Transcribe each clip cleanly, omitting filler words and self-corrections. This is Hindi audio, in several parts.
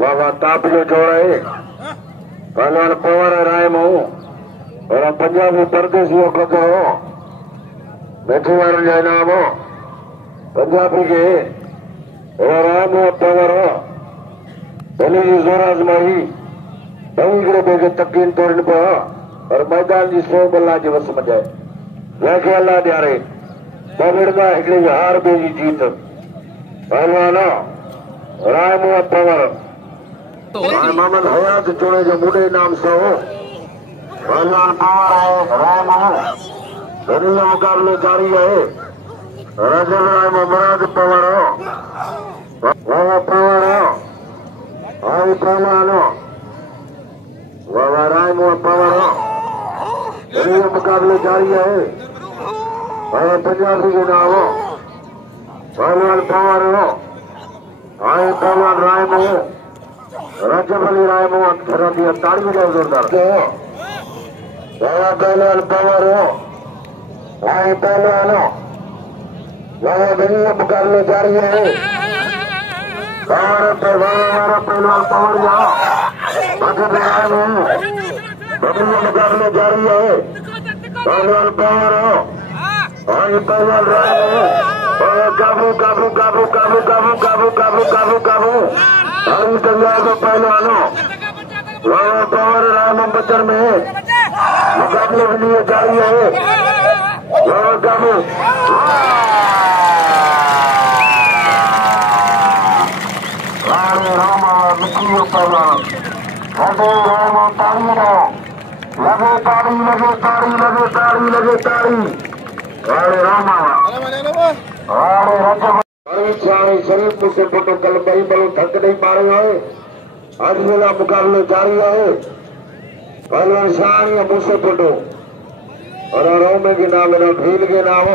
वाह ताप जो जोड़े पहलवान पवार रायमो और पंजाबी परदेसी कदो बैठी वाले जो नामो पंजाबी के रायमो पवार पहले जोर आजमाई बंगड़े बेगे तकीन तोड़ने पर और मैदान जी 100 बल्ला जी वस में जाए लेके अल्लाह ॾियारे बगड़दा हिकिड़ी हार बेजी जीत पहलवान रायमो पवार मोहम्मद हयात चुने जो मुड़े नाम से हो पहलवान पवार है रायमो दुनिया मुकाबले जारी है रजब रायमो मुराद पवार वाह पवार आई पहलवान वाह रायमो पवार दुनिया मुकाबले जारी है और पंजाबी के नाम पहलवान पवार आई पहलवान रायमो रजब अली रायमो अक्षर दिया ताड़ी में जोरदार पहलवान पवार आई पहलवान वह दुनिया मुकाबले जारी है पहलवान पवार रजब रायमो दुनिया मुकाबले जारी है पहलवान पवार आई पहलवान रायमो काबू काबू काबू काबू काबू काबू काबू काबू काबू हरी पंजाब पहलवानों वाह पवार रायमो बच्चन में मुकाबले के लिए जारी है वाह काबू रामा मिट्टी पहलवान हटे रायमो ताड़ी लगे ताड़ी लगे ताड़ी लगे ताड़ी लगे ताड़ी अरे रामा अरे रजब शरीफ मुझसे फोटो कल बई बलो थक नहीं पा रहे हैं आज मेरा मुकाबले जारी है पहलवान शानी मुझसे फोटो और रोमे के नाम मेरा भील के नाम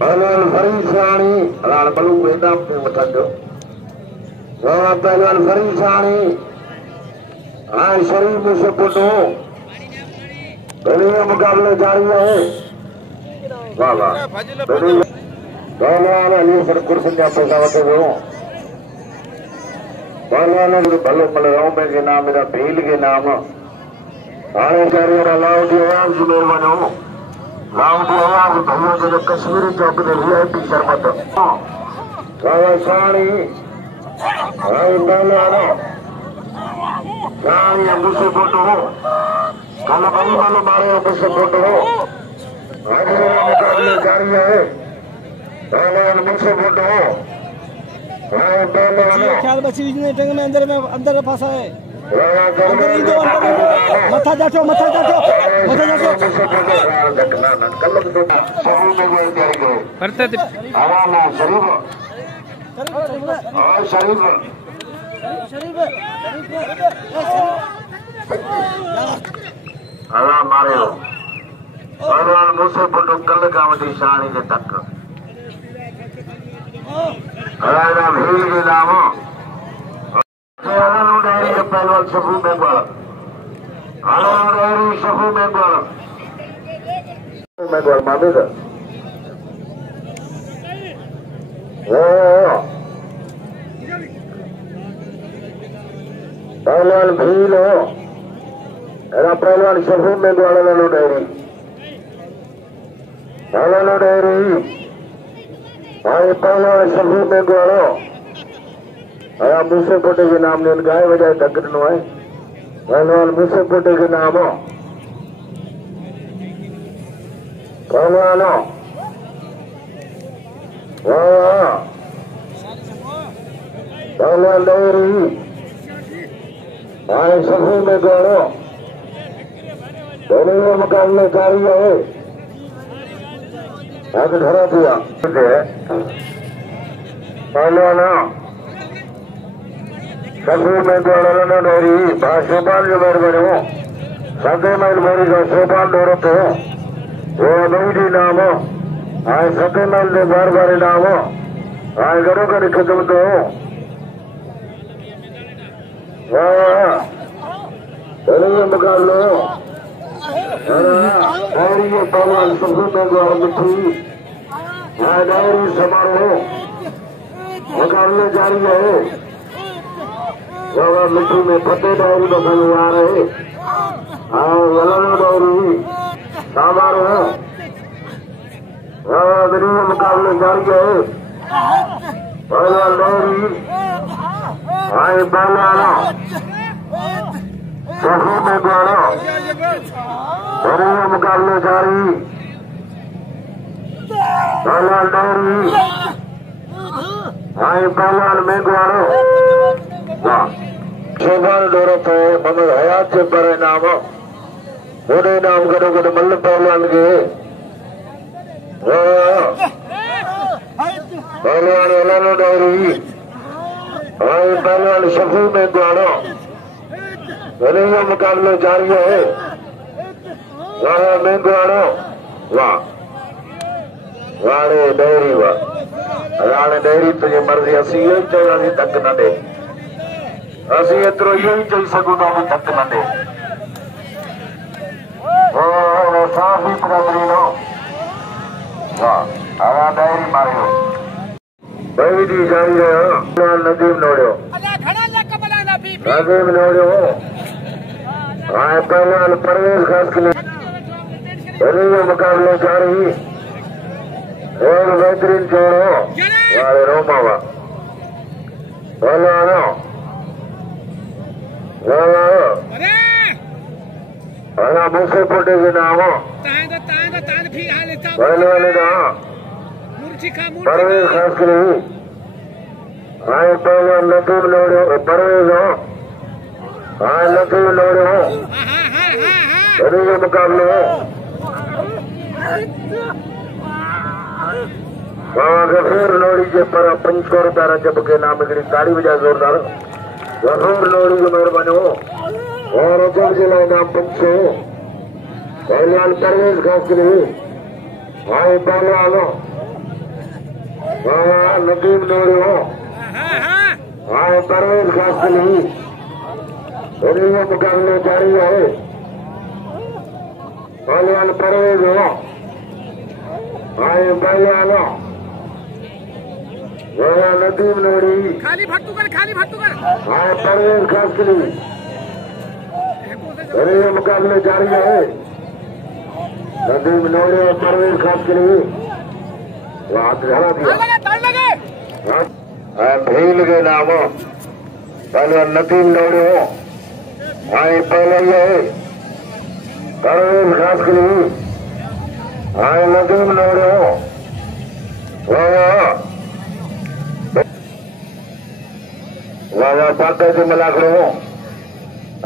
पहलवान फरीद शानी राण बलू बेटा अपने मथन जो पहलवान फरीद शानी आज शरीफ मुझसे फोटो दुनिया मुकाबले जारी है वाह वाह पहलवान अली सर कुर्सी पेशावत हो पहलवान भलो भले रोमे के नाम मेरा भील के नाम हाणे कैरियर लाओ की आवाज में वनो लाओ की आवाज भैया जो कश्मीरी चौक में VIP शरबत बाबा साणी आई पहलवान साणी मुझसे फोटो कल भाई वालों मारे मुझसे फोटो आज मेरा मुकाबले जारी है पहलवान मुझसे फोटो आई पहलवान ख्याल बची ने टंग में अंदर फंसा है मथा जाटो मथा जाटो करते आराम शरीफ शरीफ अल्लाह मारे हो पहलवान मुझसे फोटो कल का वठी शानी के तक अल्लाह भील के नाम डेयरी के पहलवान शफू मेंबर डेयरी शफू मेंबर मामिद पहलवान भील हो पहलवान शफू मेंबर डेयरी पहलवान डेयरी आई पहलवान शफू मेंबर मुझसे पोटे के नाम ने गाय बजाय धकनो है पहलवान मुझसे पोटे के नाम पहलवान पहलवान डेयरी आई शफू मेंबर दोनों मुकाबले जारी है आगे धरा दिया पहलवान शफू मेंबर डेयरी सोपान जो मेरे बनो 7 माइल बोरी का सोपान दौड़ते हो वो नई नाम आए 7 माइल के बार बार नाम आए घरों का खत्म तो मुकाबले पहलवान शफू मेंबर मिट्टी डायरी समारोह मुकाबले जारी है। मिट्टी में फतेह डायरी बसन आ रहे और डायरी सामार है। मुकाबले जारी है। पहलवान डायरी आए पहलवाना शफी में द्वारा मुकाबले जारी। पहलवान डायरी आए पहलवान में द्वारा शोभान दौर पे मगर हयात से पर नाम मोड़े नाम करो करो मल्ल पहलवान के पहलवान एलानो डायरी आए पहलवान शफी में द्वारा मुकाबले जारी है। में द्वारा वाह वाड़े डायरी वाह डायरी तुझे मर्जी असी यही चाहिए धक न दे। असी एतरो यही चई सकूं था भी धक न दे। साफ ही बराबरी नो वाह डायरी मारियो भाई दी जारी है। नदीम नोड़ियो नदीम नोड़ियो आए पहलवान परवेज खास के लिए मुकाबले जारी। और बेहतरीन जोड़ो वाले रोमावा पहलवानो मुझसे फोटे के नाम पहलवान परवेज खास के लिए आए पहलवान नदीम नोड़ियो परवेज हो आए नदीम नोड़ियो मुकाबले गफूर लोड़ी के पर पंचकोर तारा जब के नाम हिकिड़ी ताड़ी बजा जोरदार गफूर लोड़ी जो मेहरबानी हो और जब जिला नाम पंचो पहलवान परवेज खास के लिए आए पहलवानो नदीम लोड़ी हो आए परवेज खास के लिए मुकाबले जारी है। पहलवान परवेज हो आए पहलवानो नदीम नोड़ी खाली भट्टूकर आए परवेज खास के लिए मुकाबले जारी है। नदीम नोड़ी और परवेज खास के लिए हरा दिया भील के नाम पहलवान नदीम नोड़ी हो आए पहले है परवेज खास के लिए आए नदीम नोड़ी हो वाह बाक़ायदे से मलाखड़ो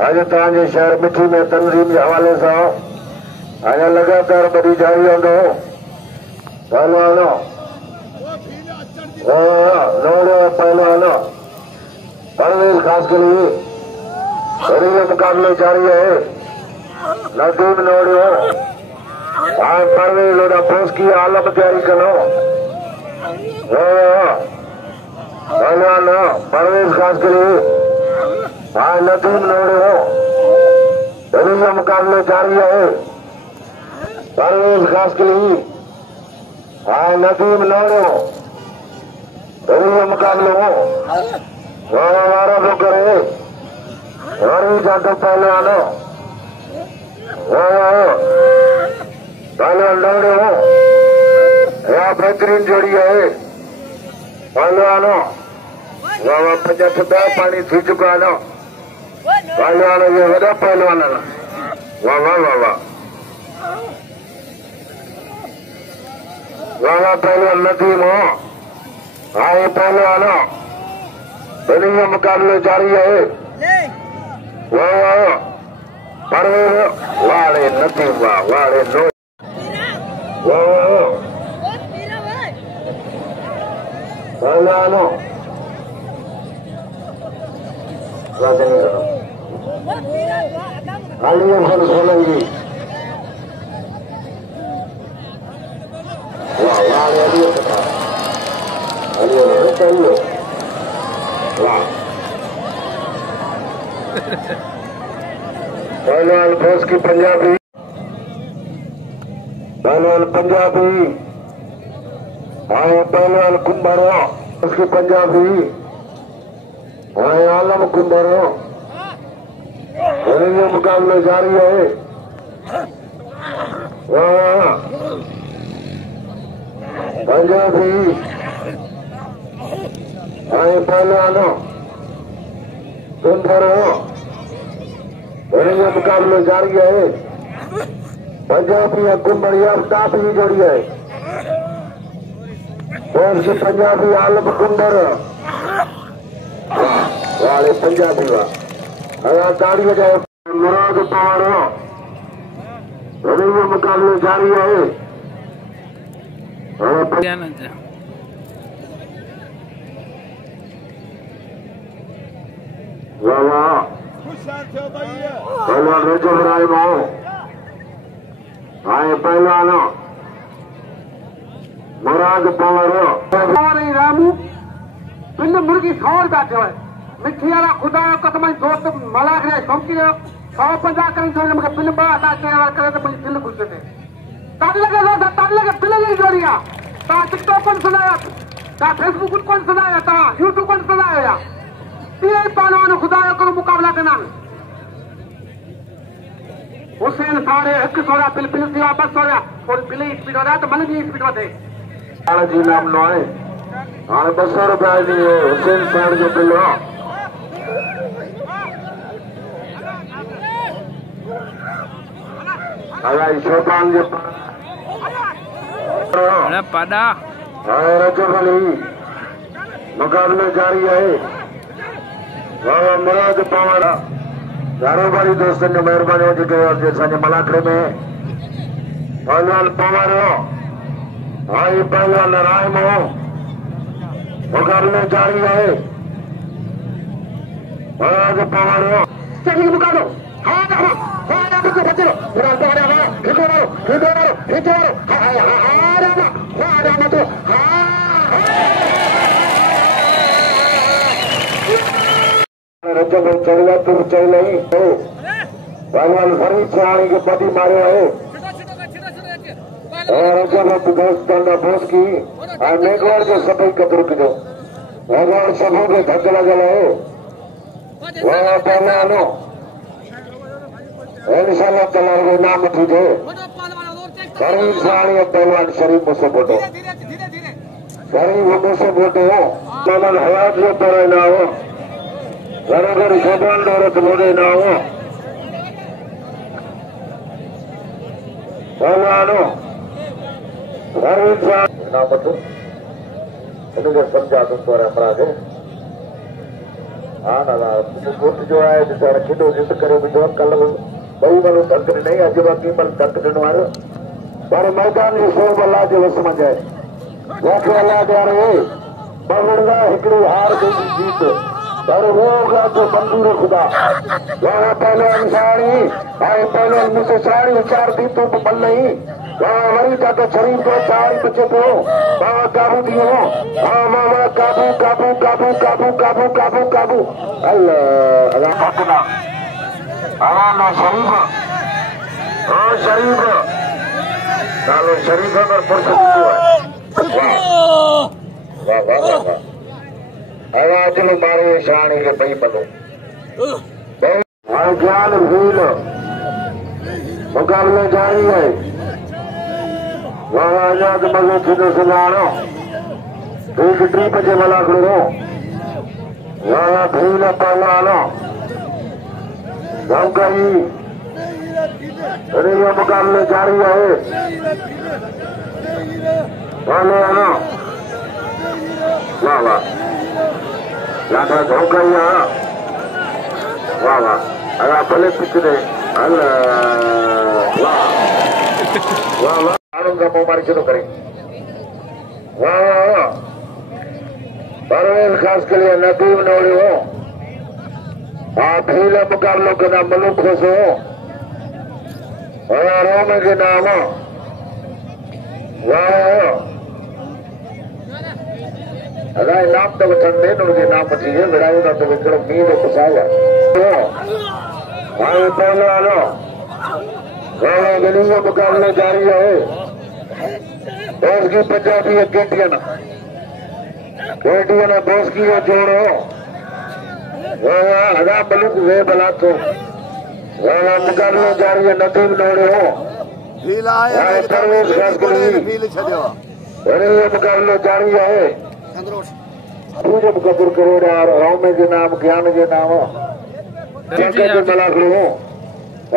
आज तव्हांजे शहर मिठी में तंज़ीम के हवाले से अञा लगातार बढ़ी जारी हूंदो। पहलवानो नोड़ो पहलवानो परवेज खास के लिए मुकाबले जारी है। नदीम नोड़ियो आए परवेज ओड़ा पोस की आलम तैयारी करो। पहलवान परवेज खास के लिए आए नदीम नोड़ियो मुकाबले जारी है। परवेज खास के लिए आए नदीम नोड़ियो मुकाबले हो वारा तो करे और भी जाते पहलवानो पहलवान नोड़ियो यहाँ बेहतरीन जोड़ी है। पहलवानो वाह 50 पानी थी चुका नो पहलवानो ये वॾा पहलवान वाह वाह वाह वाह वाह पहलवान नदीम हो आए पहलवानो दुनिया मुकाबले जारी है। वाह परवेज वाले नदीम वाह वाले नो पहलवानो सोलंगी पहलवान फौज की पंजाबी पहलवान पंजाबी आए पहलवान कुंभारो उसकी पंजाबी आलम कुंदर मुकाबले जारी है। पंजाबी पहलवान कुंदर मुकाबले जारी है। पंजाबी कुंभरिया काफी जोड़ी है और से पंजाबी आलम कुंदर वाले पंजाबी ताड़ी बजाए। मुराद पवार मुकाबले जारी है। पहलवान रजब राय माओ आए पहलवान मुराद पवार रामू पिंड मुर्गी सौर बैठे हुए मिठी वाला खुदा कसम दोस्त मलाक रे शौकी 150 करें जो मूंखे पिन बात करे तो मुंहिंजी दिलि ख़ुशि थिए। ताड़ी लगे लोग ताड़ी लगे पिन जी जोड़िया तव्हां टिकटॉक कोन सुनाया तव्हां फेसबुक कोन सुनाया तव्हां यूट्यूब कोन सुनाया या इहे पहलवान खुदा जो करो मुक़ाबला कंदा आहिनि। हुसैन साढ़े 100 पिल पिल थी 200 थोड़ी पिल जी स्पीड वधा तो मन जी स्पीड वधे। जी नाम नो है हाँ 200 रुपया जी हुसैन साढ़ जो पिल अलाई शोपान जे पादा रजब अली मुकाबले जारी है। मुराद पवार कारोबारी दोस्तन जो मेहरबानी हो जेके असांजे मलाखड़े में पहलवान पवार आई पहलवान रायम मुकाबले जारी है। मुराद पवार सही मुकाबलो रजब चढ़िया तुर चढ़ नहीं पहलवान फरीद सहानी के पति मारे है। रजब दोस्त बोस की मेघवाड़ जो सभी कतरुक जो मेघवाड़ सभी के धक लगल है। वह पहलवान इंशाल्लाह तला नाम थीजे फरीद सहानी पहलवान शरीफ मुझसे फोटो शरीफ मुझसे फोटो पहलवान हयात जो पर ना हो घर शोभान दौरत मोड़े ना हो पहलवानो फरीद नाम इनके समझा तुम तो अपराध हाँ ना पुट जो है बेचारा केॾो जिद करे बीठो कल बई मल धक ॾिनई अॼु बाक़ी मल धक ॾिनो आहे पर मैदान जी शोभ अल्लाह जे वस में जाए जंहिंखे अल्लाह ॾियारे बगड़दा हिकिड़ी हार गई जीत पर वो जो मंजूर खुदा वहाँ पहलवान साड़ी ऐं पहलवान मूंखे साड़ी चार थी तूं बि मल नहीं वहाँ वरी जाके शरीफ जो साड़ी बचे पियो वहाँ काबू दियो हाँ वहाँ काबू काबू काबू काबू काबू काबू काबू अल्लाह ना शरीफ ओ शरीफ नालो शरीफ पर फुर्सत हुआ वाह वाह वाह वाह आवाज में मारे शानी के पई पलो ज्ञान भूल मुकाबले जारी है। वहाँ आजाद मज़ो थींदो सुञाणो ठीक 3 बजे मलाखड़ो वहाँ भूल पहलवानो धमकाई अरे ये मुकाबले जारी है। पहलवानो वाह वाह लाटा धोकाइया वाह वाह अरे भले पिछड़े अल्लाह वाह वाह वाह का मुंह मारी शुरू करें वाह वाह परवेज खास के लिए नदीम नौड़ी हो आप हीला मुकाबलों के नाम मलूक खुश हो और रोम के नाम वाह अगर नाम तो ठंडे उनके नाम बचिए लड़ाई ना तो विक्रम मीर फसाया आए पहलवानो गली में मुकाबले जारी है। उसकी पंजाबी गेटियन बेटियों ने दोस्त की जोड़ो हजा बलूक वे बला तो मुकाबलो जारी है नदीम नोड़े हो परवेश खास करी मुकाबलो जारी है पूजब कपूर करोड़ा राम के नाम ज्ञान के नाम मलाक लो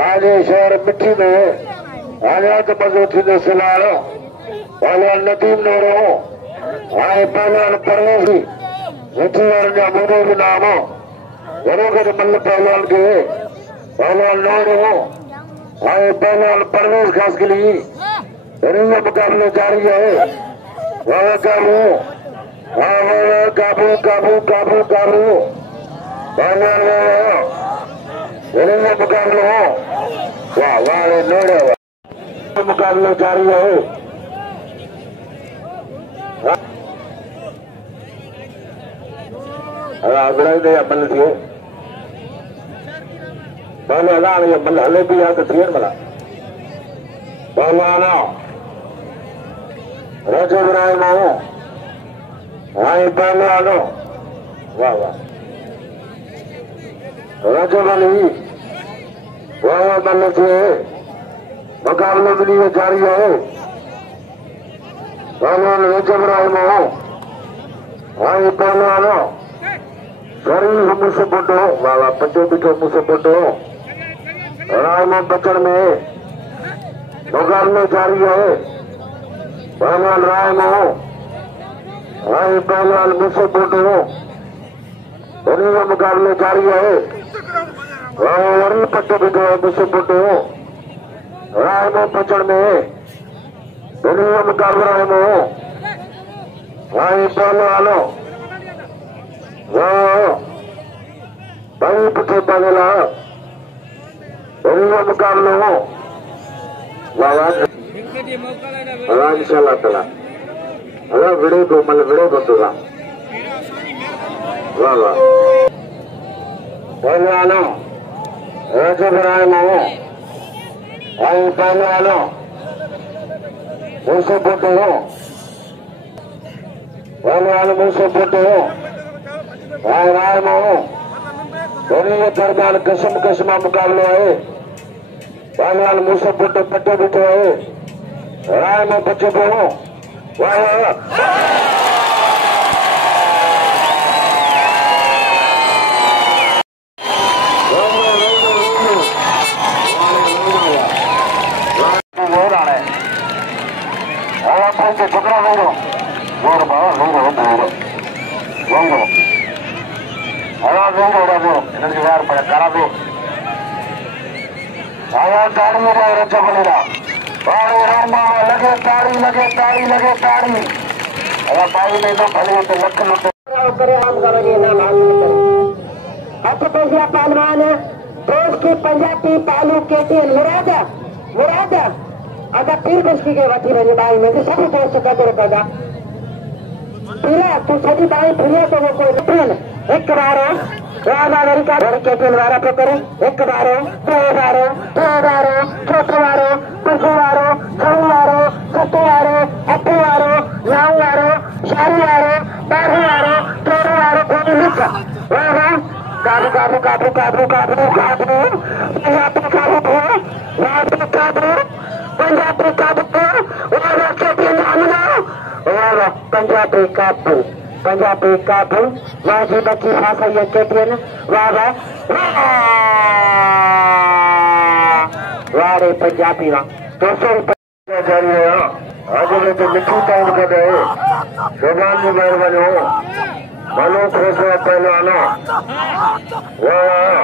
आज शहर मिट्टी में आजा तो मजो थी सिलाड़ पहलवान नदीम नोड़ो आए पहलवान परवेश मिट्टी वाले मुझे भी नाम बरोबर मल्ल पहलवान के पहलवान नोड़ो आए पहलवान परवेश खास के लिए मुकाबले जारी है काबू काबू काबू काबू काबू पहलवान मुकाबले हो वाह वाह नोड़े मुकाबले जारी है अगड़े अमल थे पहले अमल हले भी यहाँ तो थे मला पहलवान रजो इब्राहिम हाँ पहलवान वाह वाह रजो अली वाह मल थे मुकाबले के लिए जारी है पहलवान रजो इब्राहिम हाँ पहलवान शरीर मुझसे बोटो वाला पंचो पिठो मुझसे बोटो राम बचन में मुकाबले जारी है पहलवान राम हाँ पहलवान मुझसे बोटो मुकाबले जारी है वरी पंचो पिठो मुझसे बोटो राम बचन में मुकाबला राम हाँ पहलवान भाई पुठे पगला मुकाबले हो इंशाल्लाह तला अगर विड़े को मतलब विड़े बंदूगा वाह वाह पहलवानो रजो बनाए माओ आई पहलवानो मुझसे बोलते हो पहलवान मुझसे बोलते हो राय राय माओ दोनों दरमियान कसम कसमा मुकाबले है पहलवान मुझसे पुट पट्टे बिठे है राय में बच्चे पे हो वाह छकरा लोगो यार पड़े करा दो ताड़ी रचा बनेगा लगे ताड़ी लगे ताड़ी लगे ताड़ी अगर ताड़ी नहीं तो भले तो लख लुटे आम करोगे ना मालूम करें हथ पैसा पहलवान दोस्त की पंजाबी पालू केटीएन मुरादा मुरादा अगर फिर बस्ती के वठी रही बाई में तो सभी दोस्त कहते रहेगा फिरा तू सभी बाई फिर तो वो कोई एक बार अमेरिका केटीएन वारा पे करो एक बार दो बार छोटे वारो पिछू वारो छऊ वारो सत्तू वारो अट्ठू वारो नाव वारो शारू वारो बारह वारो तेरह वारो कोई लिखा काबू काबू काबू काबू काबू काबू पंजाबी काबू काबू पंजाबी काबू पंजाबी काबू वाजी बची भाषा ये केटीएन वाह वाह वाह रे पंजाबी वाह 200 रुपये जारी है आज में तो मिट्टी टाइम कर रहे शोभान जी मेहरबानी हो मानो खुश हो पहले आना वाह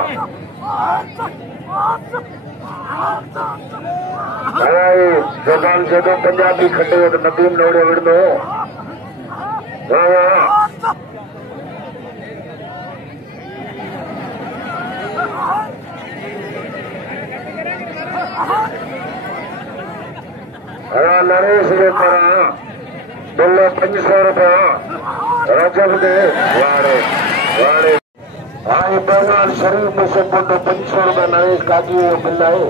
शोभान से तो पंजाबी खट्टे हो तो नदीम नोड़े विड़ में हो नरेश के तरह बिल्ले 500 रुपया रजब दे वाड़े वाड़े आई पहलवान शरीफ में से बोलो 500 रुपया नरेश काजी बिल्ला है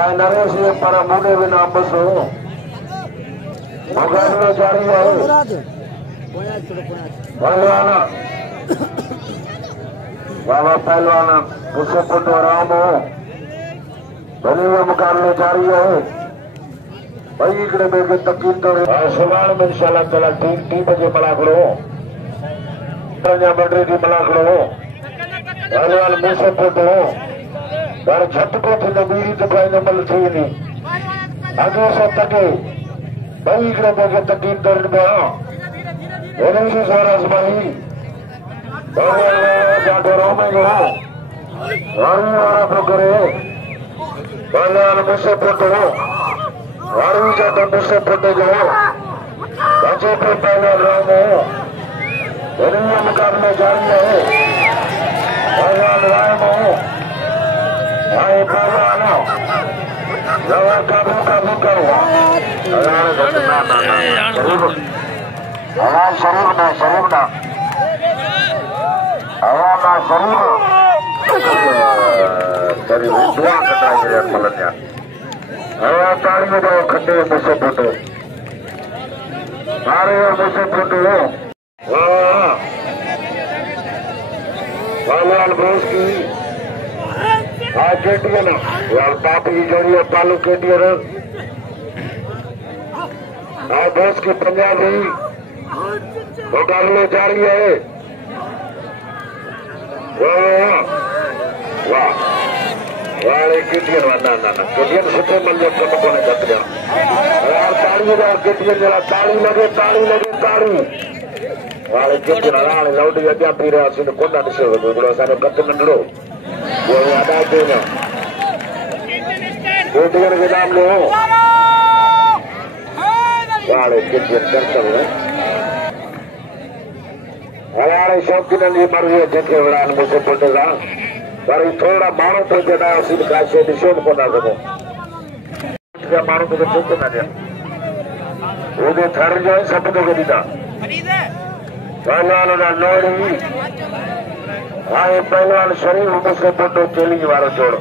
आई नरेश ये पर मुड़े बिना बस हो मुकाबला जारी है पहलवान बाबा पहलवान मुझसे पुट आराम हो बनी हुए मुकाबले जारी है भाई इकड़े बेगे तकीन तो सुबह में इंशाल्लाह तला 3 बजे मलाकड़ो मंडरी की मलाकड़ो पहलवान मुझसे पुट हो पर झटको थी मीरी तो भाई नंबर थी नहीं आगे से तके भाई इकड़े बेगे तकीन तो एनसी सारस भाई जाते रोमेंगे तो करे पहलवान मुझसे पुट हो आरवी जाते मुझसे पुटे जो बचे पे पहलवान राम हो एनसी मुकाबले जारी है पहलवान राम हो आए पहलवान नवा काबू करो शरीफ ना शरीफ दुआ कटाई मलन्या हवा ताली में जाओ खड्डे मुझसे फोटो मारे और मुझसे फोटो पहलवान भोज की आज केटियन यार पाप की जोड़ी है पालू केटियन आज भोज की पंजाबी मुकाबले जारी है वाह वाले केटियन ना केटियन सुठे मंजे कम कोने घट गया यार ताड़ी में केटियन जरा ताड़ी लगे वाले केटियन हाणे लौटी अॻियां पी रहिया हुआसीं कोन ॾिसो हिकिड़ो असांजो कट नंढड़ो उहो अदा कयो केटियन खे नाम ॾियो वाले केटियन करतव हाणे शौक़ीननि जी मर्ज़ी जंहिंखे विड़ाइनि मूंखे पुट सां पर थोड़ा माण्हू तो जॾहिं का शइ ॾिसो बि कोन था सघूं माण्हू खे ठोक न ॾियनि उहे थर जो ई सभु थो ॾींदा पहलवान लोड़ी हाणे पहलवान शरीफ मूंखे पुटो चैलेंज वारो जोड़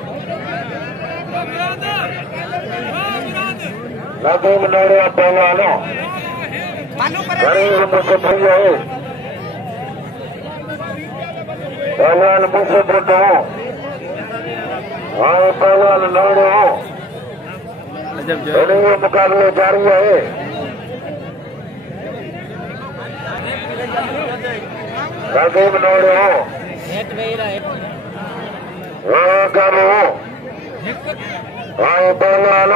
नदीम लोड़िया पहलवान शरीफ मूंखे थी आहे पहलवान मुझसे पुट हो हाँ पहलवान लोड़े हो मुकाबले जारी है नदीम लोड़े हो हाँ करो हाँ पहलवान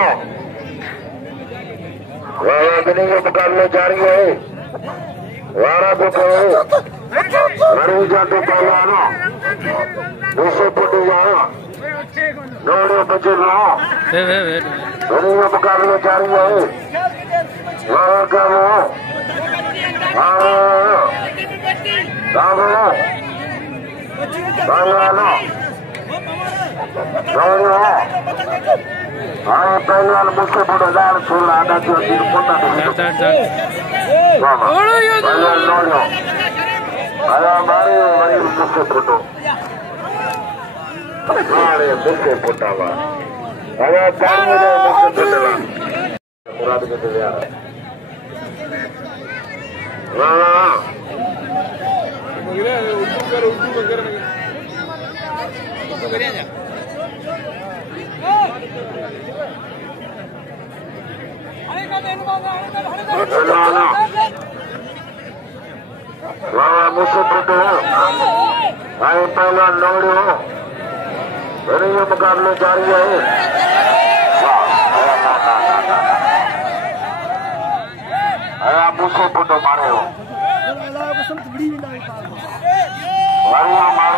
मुकाबले जारी है वारा को कहो मरी जाते पहलवान मुझसे पुट जाओ लोड़े बचे रहो मरी मुकाबले जारी है वारा करो पहलवान लोड़े हाँ पहलवान मुझसे पुट हजार छोड़ आधा पहलवान लोड़ो आया मारे मरी मुझसे फोटो मारे मुझसे फोटावा आया ताली में मुझसे फोटेवा मुराद के तो यार हाँ वाह मुझसे फोटो आए पहलवान लोड़े हो मेरे ये मुकाबले जारी है आया मुझसे फोटो मारे हो मारे